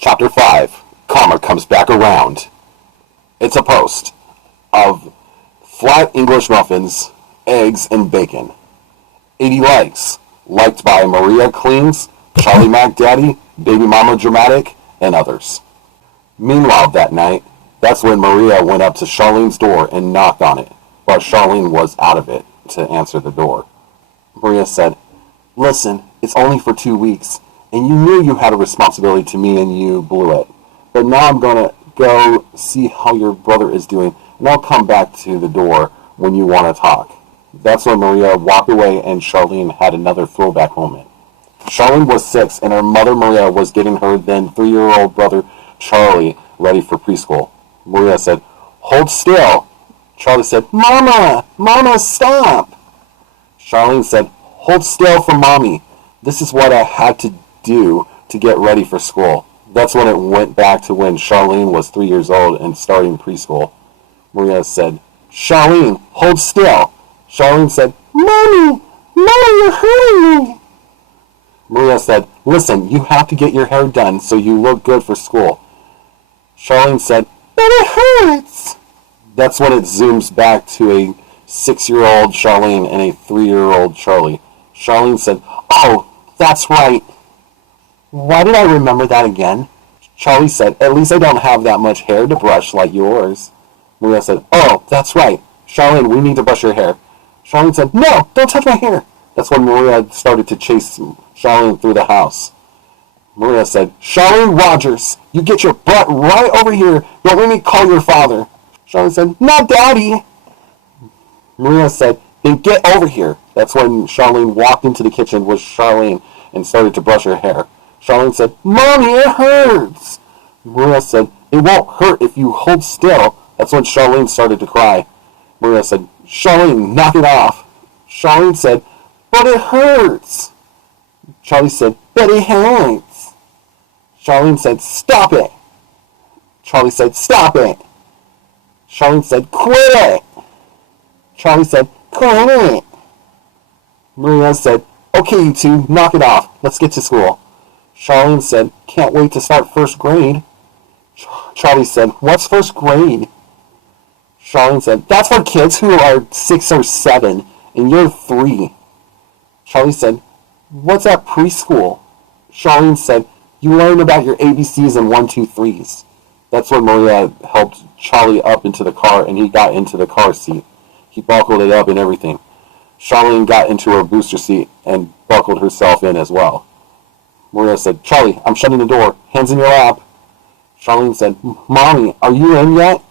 Chapter 5. Karma comes back around. It's a post of flat English muffins, eggs, and bacon. 80 likes. Liked by Maria Cleans, Charlie Mac Daddy, Baby Mama Dramatic, and others. Meanwhile, that night, that's when Maria went up to Charlene's door and knocked on it, but Charlene was out of it to answer the door. Maria said, "Listen, it's only for 2 weeks, and you knew you had a responsibility to me and you blew it. But now I'm going to go see how your brother is doing, and I'll come back to the door when you want to talk." That's when Maria walked away and Charlene had another throwback moment. Charlene was 6, and her mother Maria was getting her then 3-year-old brother Charlie ready for preschool. Maria said, "Hold still." Charlie said, "Mama! Mama, stop!" Charlene said, "Hold still for Mommy. This is what I had to do to get ready for school." That's when it went back to when Charlene was 3 years old and starting preschool. Maria said, "Charlene, hold still." Charlene said, "Mommy! Mommy, you're hurting me!" Maria said, "Listen, you have to get your hair done so you look good for school." Charlene said, "But it hurts." That's when it zooms back to a 6-year-old Charlene and a 3-year-old Charlie. Charlene said, "Oh, that's right. Why did I remember that again?" Charlie said, "At least I don't have that much hair to brush like yours." Maria said, "Oh, that's right. Charlene, we need to brush your hair." Charlene said, "No, don't touch my hair." That's when Maria started to chase Charlene through the house. Maria said, "Charlene Rogers, you get your butt right over here. Don't let me call your father." Charlene said, "No, Daddy." Maria said, "Then get over here." That's when Charlene walked into the kitchen with Charlene and started to brush her hair. Charlene said, "Mommy, it hurts." Maria said, "It won't hurt if you hold still." That's when Charlene started to cry. Maria said, "Charlene, knock it off." Charlene said, "But it hurts." Charlie said, "But it hurts." Charlene said, "Stop it." Charlie said, "Stop it." Charlene said, "Quit it." Charlie said, "Quit it." Maria said, "Okay, you two, knock it off. Let's get to school." Charlene said, "Can't wait to start first grade." Charlie said, "What's first grade?" Charlene said, "That's for kids who are 6 or 7, and you're 3. Charlie said, "What's at preschool?" Charlene said, "You learn about your ABCs and 1, 2, 3s. That's when Maria helped Charlie up into the car, and he got into the car seat. He buckled it up and everything. Charlene got into her booster seat and buckled herself in as well. Maria said, "Charlie, I'm shutting the door. Hands in your lap." Charlene said, "Mommy, are you in yet?"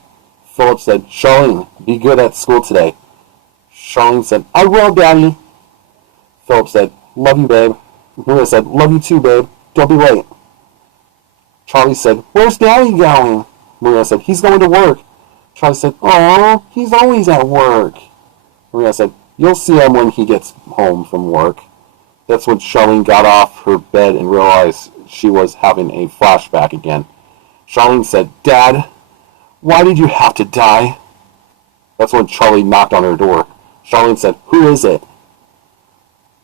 Philip said, "Charlene, be good at school today." Charlene said, "I will, Daddy." Philip said, "Love you, babe." Maria said, "Love you too, babe. Don't be late." Charlie said, "Where's Daddy going?" Maria said, "He's going to work." Charlie said, "Oh, he's always at work." Maria said, "You'll see him when he gets home from work." That's when Charlene got off her bed and realized she was having a flashback again. Charlene said, "Dad, why did you have to die?" That's when Charlie knocked on her door. Charlene said, "Who is it?"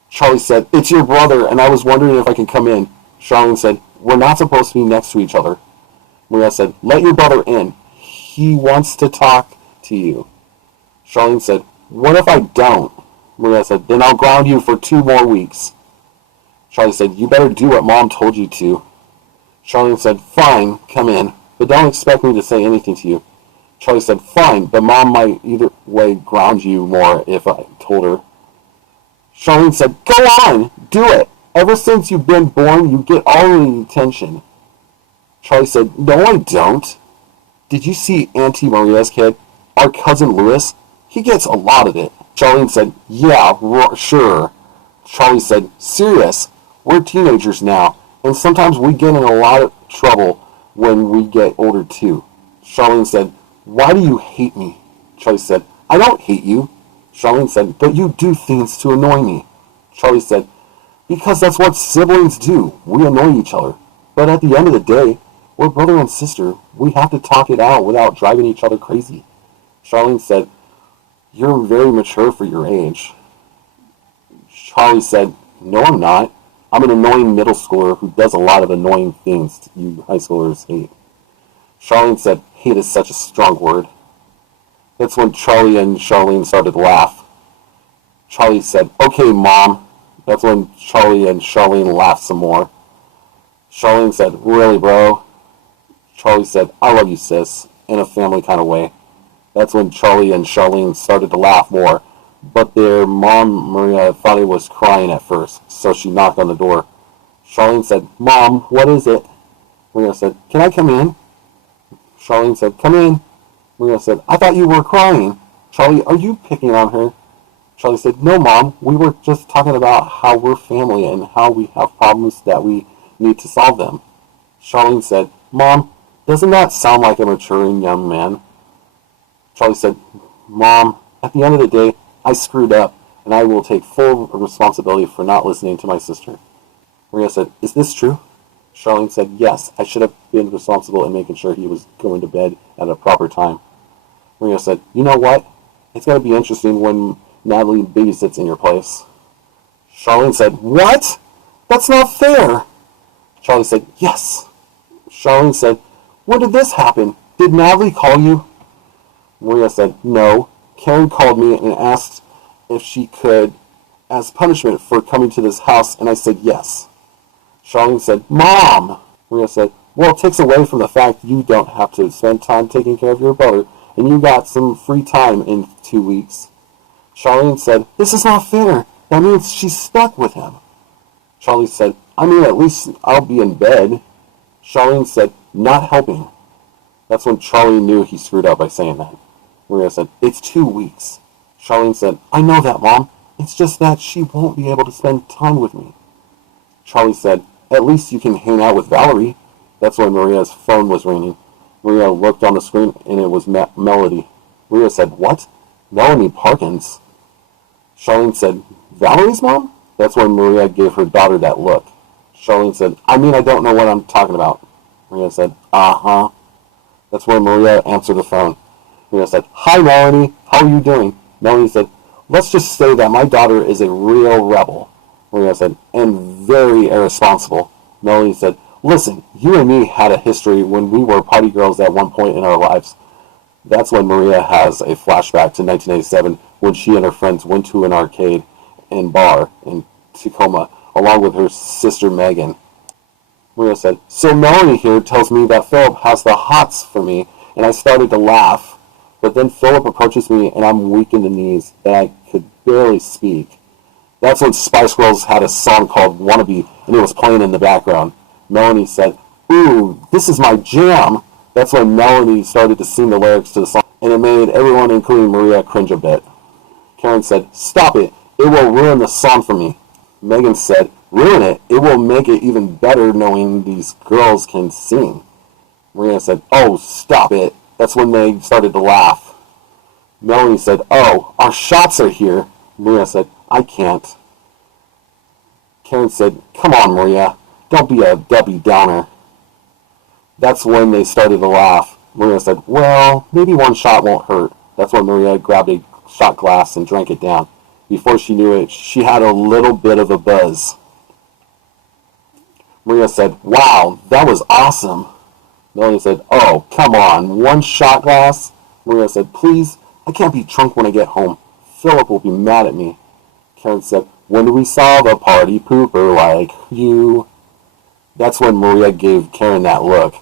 Charlie said, "It's your brother, and I was wondering if I could come in." Charlene said, "We're not supposed to be next to each other." Maria said, "Let your brother in. He wants to talk to you." Charlene said, "What if I don't?" Maria said, "Then I'll ground you for 2 more weeks." Charlie said, "You better do what Mom told you to." Charlene said, "Fine, come in, but don't expect me to say anything to you." Charlie said, "Fine, but Mom might either way ground you more if I told her." Charlene said, "Go on, do it. Ever since you've been born, you get all the attention." Charlie said, "No, I don't. Did you see Auntie Maria's kid? Our cousin Louis? He gets a lot of it." Charlene said, "Yeah, sure." Charlie said, "Serious. We're teenagers now, and sometimes we get in a lot of trouble when we get older too." Charlene said, "Why do you hate me?" Charlie said, "I don't hate you." Charlene said, "But you do things to annoy me." Charlie said, "Because that's what siblings do. We annoy each other. But at the end of the day, we're brother and sister. We have to talk it out without driving each other crazy." Charlene said, "You're very mature for your age." Charlie said, "No, I'm not. I'm an annoying middle schooler who does a lot of annoying things you high schoolers hate. Charlene said, hate is such a strong word. That's when Charlie and Charlene started to laugh. Charlie said, okay, Mom. That's when Charlie and Charlene laughed some more. Charlene said, really, bro? Charlie said, I love you, sis, in a family kind of way. That's when Charlie and Charlene started to laugh more, but their mom, Maria, thought he was crying at first, so she knocked on the door. Charlene said, Mom, what is it? Maria said, can I come in? Charlene said, come in. Maria said, I thought you were crying. Charlie, are you picking on her? Charlie said, no, Mom, we were just talking about how we're family and how we have problems that we need to solve them. Charlene said, Mom, doesn't that sound like a maturing young man? Charlie said, Mom, at the end of the day, I screwed up, and I will take full responsibility for not listening to my sister. Maria said, is this true? Charlene said, yes, I should have been responsible in making sure he was going to bed at a proper time. Maria said, you know what? It's going to be interesting when Natalie babysits in your place. Charlene said, what? That's not fair. Charlie said, yes. Charlene said, when did this happen? Did Natalie call you? Maria said, no. Karen called me and asked if she could as punishment for coming to this house, and I said yes. Charlene said, Mom! Maria said, well, it takes away from the fact you don't have to spend time taking care of your brother, and you got some free time in 2 weeks. Charlene said, this is not fair. That means she's stuck with him. Charlie said, I mean, at least I'll be in bed. Charlene said, not helping. That's when Charlie knew he screwed up by saying that. Maria said, it's 2 weeks. Charlene said, I know that, Mom. It's just that she won't be able to spend time with me. Charlie said, at least you can hang out with Valerie. That's when Maria's phone was ringing. Maria looked on the screen, and it was Melody. Maria said, what? Melanie Parkins. Charlene said, Valerie's mom? That's when Maria gave her daughter that look. Charlene said, I mean, I don't know what I'm talking about. Maria said, uh-huh. That's when Maria answered the phone. Maria said, hi, Melanie. How are you doing? Melanie said, let's just say that my daughter is a real rebel. Maria said, and very irresponsible. Melanie said, listen, you and me had a history when we were party girls at one point in our lives. That's when Maria has a flashback to 1987 when she and her friends went to an arcade and bar in Tacoma along with her sister Megan. Maria said, so Melanie here tells me that Philip has the hots for me, and I started to laugh. But then Philip approaches me and I'm weak in the knees and I could barely speak. That's when Spice Girls had a song called Wannabe and it was playing in the background. Melanie said, ooh, this is my jam. That's when Melanie started to sing the lyrics to the song, and it made everyone, including Maria, cringe a bit. Karen said, stop it. It will ruin the song for me. Megan said, ruin it. It will make it even better knowing these girls can sing. Maria said, oh, stop it. That's when they started to laugh. Melanie said, oh, our shots are here. Maria said, I can't. Karen said, come on, Maria. Don't be a Debbie Downer. That's when they started to laugh. Maria said, well, maybe one shot won't hurt. That's when Maria grabbed a shot glass and drank it down. Before she knew it, she had a little bit of a buzz. Maria said, wow, that was awesome. Melanie said, oh, come on, one shot glass? Maria said, please, I can't be drunk when I get home. Philip will be mad at me. Karen said, when do we solve a party pooper like you? That's when Maria gave Karen that look.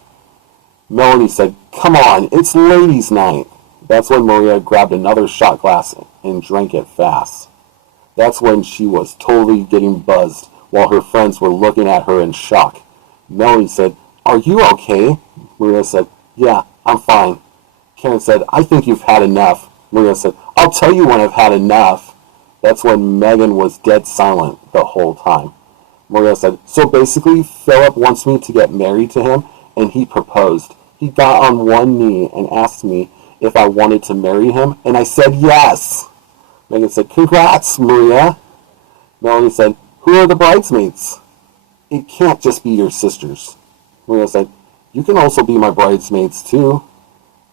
Melanie said, come on, it's ladies' night. That's when Maria grabbed another shot glass and drank it fast. That's when she was totally getting buzzed while her friends were looking at her in shock. Melanie said, are you okay? Maria said, yeah, I'm fine. Karen said, I think you've had enough. Maria said, I'll tell you when I've had enough. That's when Megan was dead silent the whole time. Maria said, so basically, Philip wants me to get married to him, and he proposed. He got on one knee and asked me if I wanted to marry him, and I said yes. Megan said, congrats, Maria. Melanie said, who are the bridesmaids? It can't just be your sisters. Maria said, you can also be my bridesmaids too,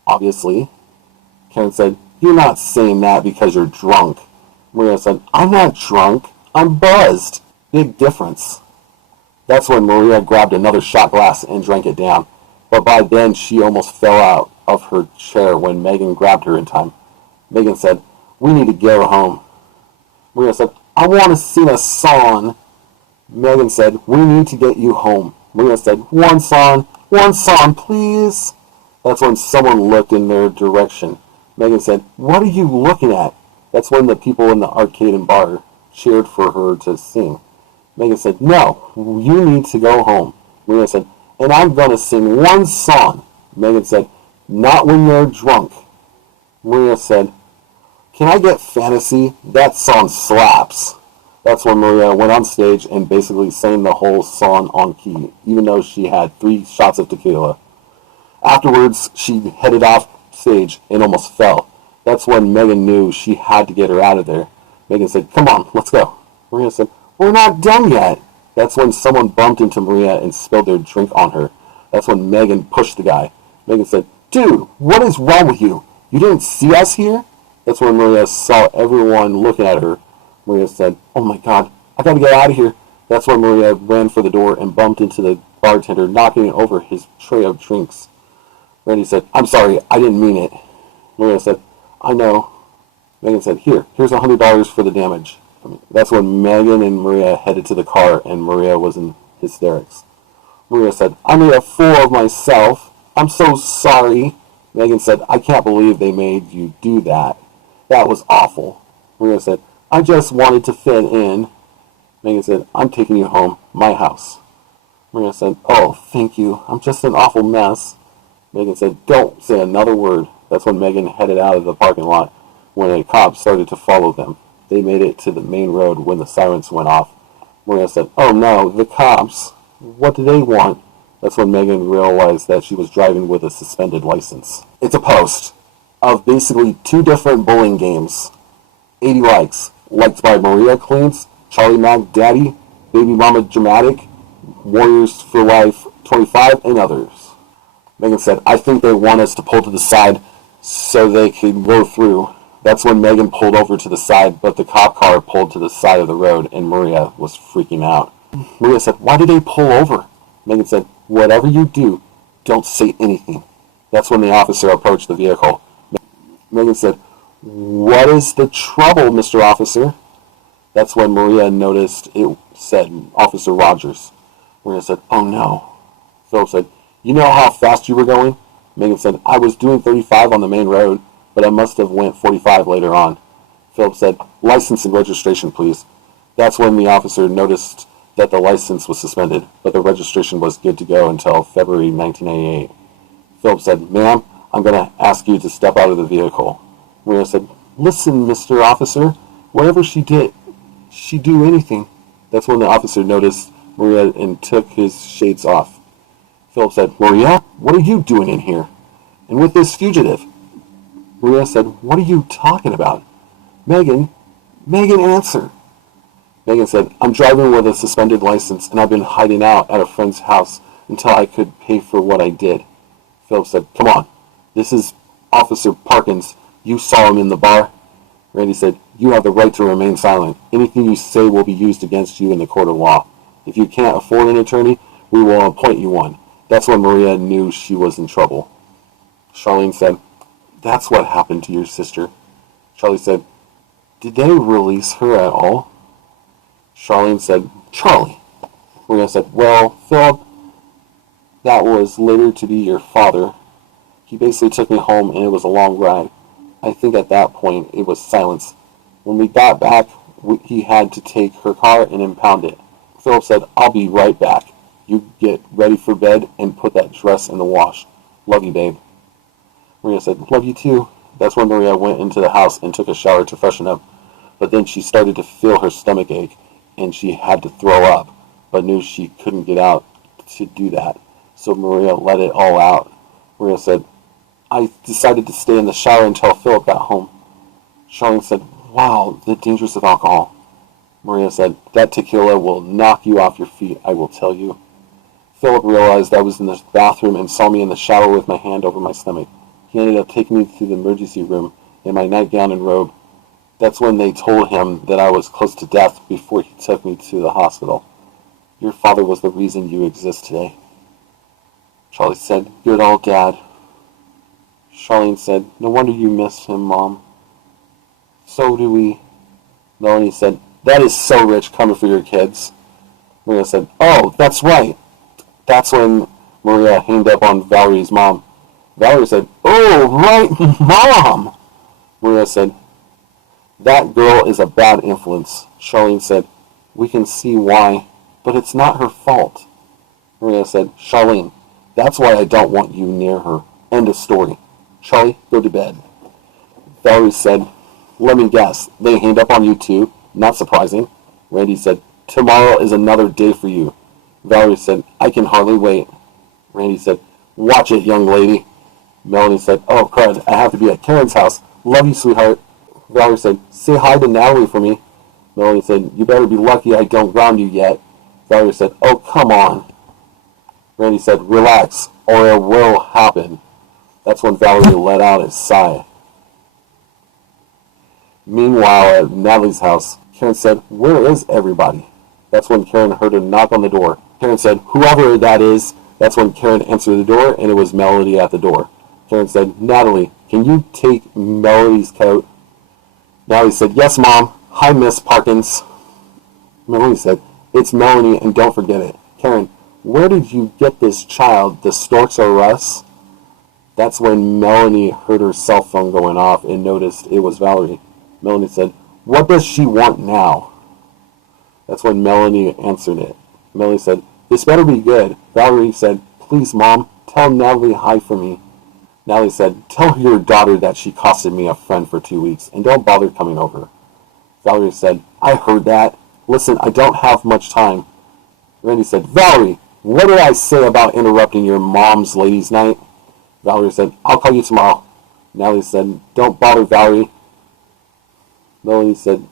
obviously. Karen said, you're not saying that because you're drunk. Maria said, I'm not drunk. I'm buzzed. Big difference. That's when Maria grabbed another shot glass and drank it down. But by then, she almost fell out of her chair when Megan grabbed her in time. Megan said, "We need to get her home." Maria said, "I want to sing a song." Megan said, "We need to get you home." Maria said, one song, please." That's when someone looked in their direction. Megan said, "What are you looking at?" That's when the people in the arcade and bar cheered for her to sing. Megan said, "No, you need to go home." Maria said, "And I'm going to sing one song." Megan said, "Not when you're drunk." Maria said, "Can I get Fantasy? That song slaps." That's when Maria went on stage and basically sang the whole song on key, even though she had 3 shots of tequila. Afterwards, she headed off stage and almost fell. That's when Megan knew she had to get her out of there. Megan said, "Come on, let's go." Maria said, "We're not done yet." That's when someone bumped into Maria and spilled their drink on her. That's when Megan pushed the guy. Megan said, "Dude, what is wrong with you? You didn't see us here?" That's when Maria saw everyone looking at her. Maria said, "Oh my God, I gotta get out of here." That's when Maria ran for the door and bumped into the bartender, knocking over his tray of drinks. Randy said, "I'm sorry, I didn't mean it." Maria said, "I know." Megan said, here's $100 for the damage." That's when Megan and Maria headed to the car, and Maria was in hysterics. Maria said, "I made a fool of myself. I'm so sorry." Megan said, "I can't believe they made you do that. That was awful." Maria said, "I just wanted to fit in." Megan said, "I'm taking you home, my house." Maria said, "Oh, thank you. I'm just an awful mess." Megan said, "Don't say another word." That's when Megan headed out of the parking lot when a cop started to follow them. They made it to the main road when the sirens went off. Maria said, "Oh no, the cops. What do they want?" That's when Megan realized that she was driving with a suspended license. It's a post of basically 2 different bowling games. 80 likes. Liked by Maria Cleans, Charlie Mac Daddy, Baby Mama Dramatic, Warriors for Life 25, and others. Megan said, "I think they want us to pull to the side so they can go through." That's when Megan pulled over to the side, but the cop car pulled to the side of the road, and Maria was freaking out. Maria said, "Why did they pull over?" Megan said, "Whatever you do, don't say anything." That's when the officer approached the vehicle. Megan said, "What is the trouble, Mr. Officer?" That's when Maria noticed it said Officer Rogers. Maria said, "Oh no." Philip said, "You know how fast you were going?" Megan said, "I was doing 35 on the main road, but I must have went 45 later on." Philip said, "License and registration, please." That's when the officer noticed that the license was suspended, but the registration was good to go until February 1988. Philip said, "Ma'am, I'm going to ask you to step out of the vehicle." Maria said, "Listen, Mr. Officer, whatever she did, she do anything." That's when the officer noticed Maria and took his shades off. Philip said, "Maria, what are you doing in here? And with this fugitive?" Maria said, "What are you talking about? Megan, answer." Megan said, "I'm driving with a suspended license, and I've been hiding out at a friend's house until I could pay for what I did." Philip said, "Come on, this is Officer Parkins. You saw him in the bar." Randy said, "You have the right to remain silent. Anything you say will be used against you in the court of law. If you can't afford an attorney, we will appoint you one." That's when Maria knew she was in trouble. Charlene said, "That's what happened to your sister." Charlie said, "Did they release her at all?" Charlene said, "Charlie." Maria said, "Well, Philip, that was later to be your father. He basically took me home, and it was a long ride. I think at that point it was silence. When we got back, he had to take her car and impound it." Philip said, "I'll be right back. You get ready for bed and put that dress in the wash. Love you, babe." Maria said, "Love you too." That's when Maria went into the house and took a shower to freshen up. But then she started to feel her stomach ache, and she had to throw up, but knew she couldn't get out to do that. So Maria let it all out. Maria said, "I decided to stay in the shower until Philip got home." Charlene said, "Wow, the dangers of alcohol." Maria said, "That tequila will knock you off your feet, I will tell you." Philip realized I was in the bathroom and saw me in the shower with my hand over my stomach. He ended up taking me to the emergency room in my nightgown and robe. That's when they told him that I was close to death before he took me to the hospital. Your father was the reason you exist today. Charlie said, good old Dad. Charlene said, no wonder you miss him, Mom. So do we. Melanie said, that is so rich coming for your kids. Maria said, oh, that's right. That's when Maria hanged up on Valerie's mom. Valerie said, oh, right, Mom. Maria said, that girl is a bad influence. Charlene said, we can see why, but it's not her fault. Maria said, Charlene, that's why I don't want you near her. End of story. Charlie, go to bed. Valerie said, let me guess, they hanged up on you too? Not surprising. Randy said, tomorrow is another day for you. Valerie said, I can hardly wait. Randy said, watch it, young lady. Melanie said, oh, crud, I have to be at Karen's house. Love you, sweetheart. Valerie said, say hi to Natalie for me. Melanie said, you better be lucky I don't ground you yet. Valerie said, oh, come on. Randy said, relax, or it will happen. That's when Valerie let out a sigh. Meanwhile, at Natalie's house, Karen said, where is everybody? That's when Karen heard a knock on the door. Karen said, whoever that is. That's when Karen answered the door, and it was Melody at the door. Karen said, Natalie, can you take Melody's coat? Natalie said, yes, Mom. Hi, Miss Parkins. Melody said, it's Melanie, and don't forget it. Karen, where did you get this child? The storks are us? That's when Melanie heard her cell phone going off and noticed it was Valerie. Melanie said, what does she want now? That's when Melanie answered it. Melanie said, this better be good. Valerie said, please, Mom, tell Natalie hi for me. Natalie said, tell your daughter that she costed me a friend for 2 weeks, and don't bother coming over. Valerie said, I heard that. Listen, I don't have much time. Randy said, Valerie, what did I say about interrupting your mom's ladies' night? Valerie said, I'll call you tomorrow. Natalie said, don't bother, Valerie. Melanie said,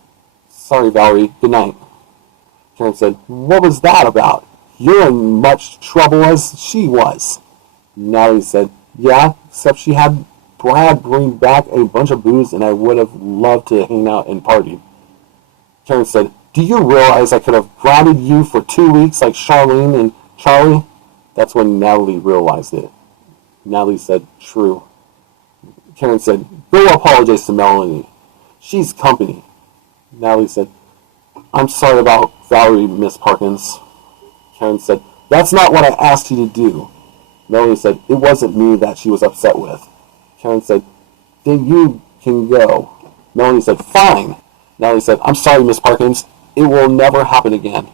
sorry, Valerie, good night. Karen said, what was that about? You're in much trouble as she was. Natalie said, yeah, except she had Brad bring back a bunch of booze and I would have loved to hang out and party. Karen said, do you realize I could have grounded you for 2 weeks like Charlene and Charlie? That's when Natalie realized it. Natalie said, true. Karen said, go apologize to Melanie. She's company. Natalie said, I'm sorry about Valerie, Miss Parkins. Karen said, that's not what I asked you to do. Melanie said, it wasn't me that she was upset with. Karen said, then you can go. Melanie said, fine. Natalie said, I'm sorry, Miss Parkins. It will never happen again.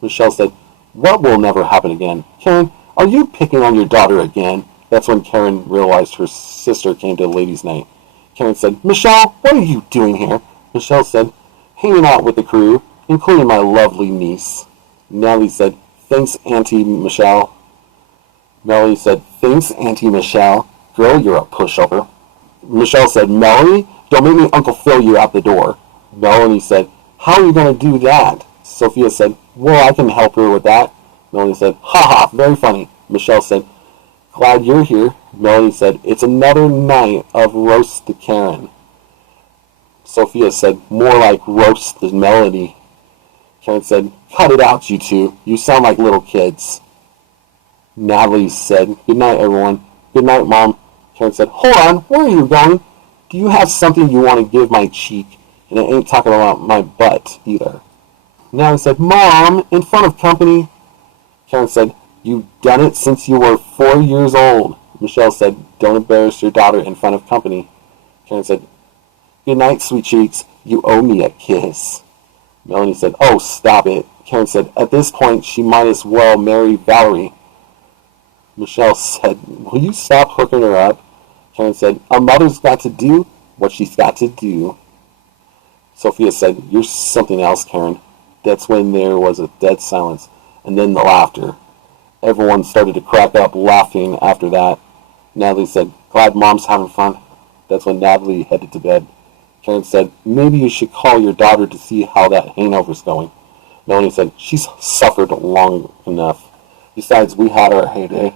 Michelle said, what will never happen again? Karen, are you picking on your daughter again? That's when Karen realized her sister came to ladies' night. Karen said, Michelle, what are you doing here? Michelle said, hanging out with the crew, including my lovely niece. Natalie said, thanks, Auntie Michelle. Melanie said, thanks, Auntie Michelle. Girl, you're a pushover. Michelle said, Melanie, don't make me Uncle Phil you out the door. Melanie said, how are you going to do that? Sophia said, well, I can help her with that. Melanie said, ha ha, very funny. Michelle said, glad you're here. Melanie said, it's another night of roast the Karen. Sophia said, more like roast the Melody. Karen said, cut it out, you two. You sound like little kids. Natalie said, good night, everyone. Good night, Mom. Karen said, hold on, where are you going? Do you have something you want to give my cheek? And it ain't talking about my butt, either. Natalie said, Mom, in front of company. Karen said, you've done it since you were 4 years old. Michelle said, don't embarrass your daughter in front of company. Karen said, good night, sweet cheeks. You owe me a kiss. Melanie said, oh, stop it. Karen said, at this point, she might as well marry Valerie. Michelle said, will you stop hooking her up? Karen said, a mother's got to do what she's got to do. Sophia said, you're something else, Karen. That's when there was a dead silence, and then the laughter. Everyone started to crack up laughing after that. Natalie said, glad Mom's having fun. That's when Natalie headed to bed. Karen said, maybe you should call your daughter to see how that hangover's going. Melanie said, she's suffered long enough. Besides, we had our heyday.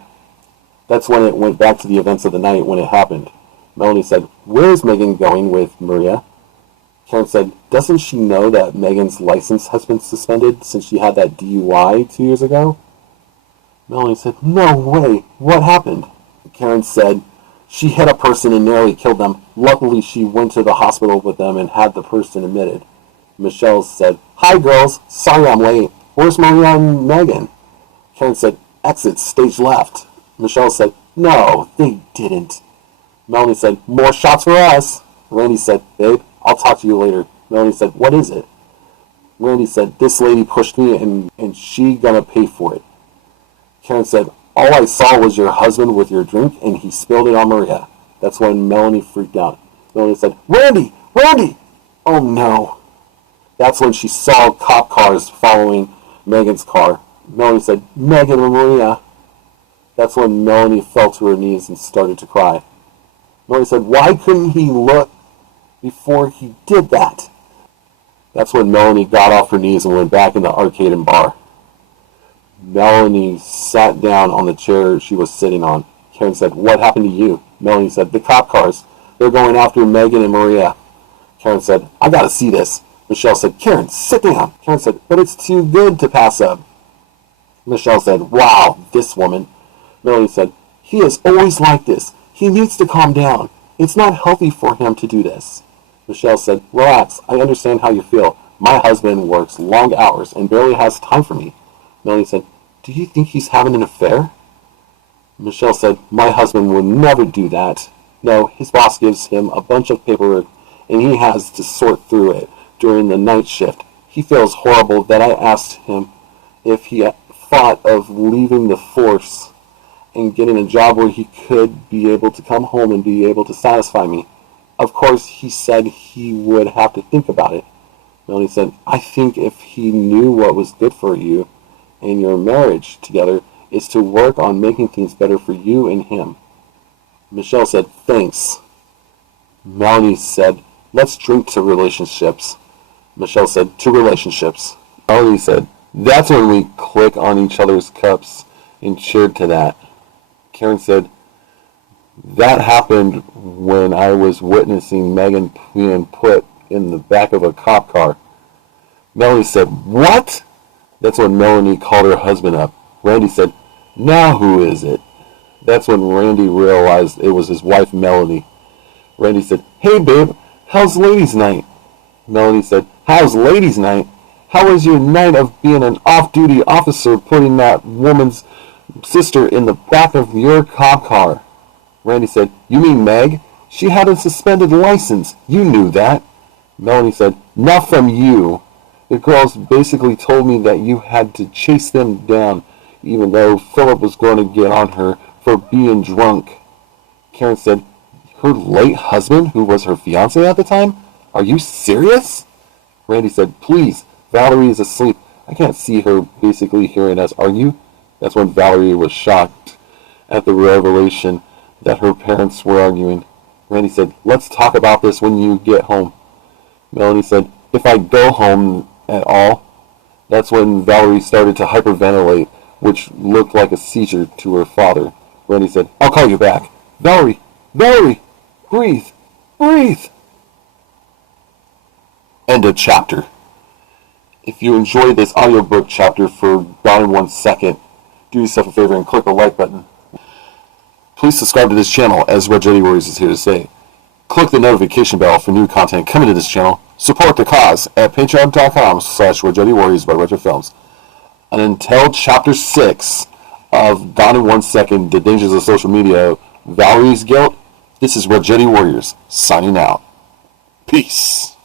That's when it went back to the events of the night when it happened. Melanie said, where is Megan going with Maria? Karen said, doesn't she know that Megan's license has been suspended since she had that DUI 2 years ago? Melanie said, no way, what happened? Karen said, she hit a person and nearly killed them. Luckily, she went to the hospital with them and had the person admitted. Michelle said, hi girls, sorry I'm late. Where's Maria and Megan? Karen said, exit, stage left. Michelle said, no, they didn't. Melanie said, more shots for us. Randy said, babe, I'll talk to you later. Melanie said, what is it? Randy said, this lady pushed me and she gonna pay for it. Karen said, all I saw was your husband with your drink and he spilled it on Maria. That's when Melanie freaked out. Melanie said, Randy! Randy! Oh no. That's when she saw cop cars following Megan's car. Melanie said, Megan and Maria. That's when Melanie fell to her knees and started to cry. Melanie said, why couldn't he look before he did that? That's when Melanie got off her knees and went back in the arcade and bar. Melanie sat down on the chair she was sitting on. Karen said, what happened to you? Melanie said, the cop cars. They're going after Megan and Maria. Karen said, I gotta see this. Michelle said, Karen, sit down. Karen said, but it's too good to pass up. Michelle said, wow, this woman. Melanie said, he is always like this. He needs to calm down. It's not healthy for him to do this. Michelle said, relax, I understand how you feel. My husband works long hours and barely has time for me. Melanie said, do you think he's having an affair? Michelle said, my husband would never do that. No, his boss gives him a bunch of paperwork and he has to sort through it during the night shift. He feels horrible that I asked him if he thought of leaving the force and getting a job where he could be able to come home and be able to satisfy me. Of course, he said he would have to think about it. Melanie said, I think if he knew what was good for you and your marriage together is to work on making things better for you and him. Michelle said, thanks. Melanie said, let's drink to relationships. Michelle said, to relationships. Melanie said, that's when we click on each other's cups and cheered to that. Karen said, that happened when I was witnessing Megan being put in the back of a cop car. Melanie said, what? That's when Melanie called her husband up. Randy said, now who is it? That's when Randy realized it was his wife, Melanie. Randy said, hey babe, how's ladies' night? Melanie said, how's ladies' night? How was your night of being an off-duty officer putting that woman's sister in the back of your cop car? Randy said, you mean Meg? She had a suspended license. You knew that. Melanie said, not from you. The girls basically told me that you had to chase them down, even though Philip was going to get on her for being drunk. Karen said, her late husband, who was her fiancé at the time? Are you serious? Randy said, please, Valerie is asleep. I can't see her basically hearing us. Are you? That's when Valerie was shocked at the revelation that her parents were arguing. Randy said, let's talk about this when you get home. Melanie said, if I go home at all. That's when Valerie started to hyperventilate, which looked like a seizure to her father. Randy said, I'll call you back. Valerie! Valerie! Breathe! Breathe! End of chapter. If you enjoyed this audiobook chapter for Gone in 1 Second, do yourself a favor and click the like button. Please subscribe to this channel, as Red Jetty Warriors is here to say. Click the notification bell for new content coming to this channel. Support the cause at patreon.com/RedJettyWarriors by Retro Films. And until Chapter 6 of Gone in 1 Second, The Dangers of Social Media, Valerie's Guilt, this is Red Jetty Warriors, signing out. Peace.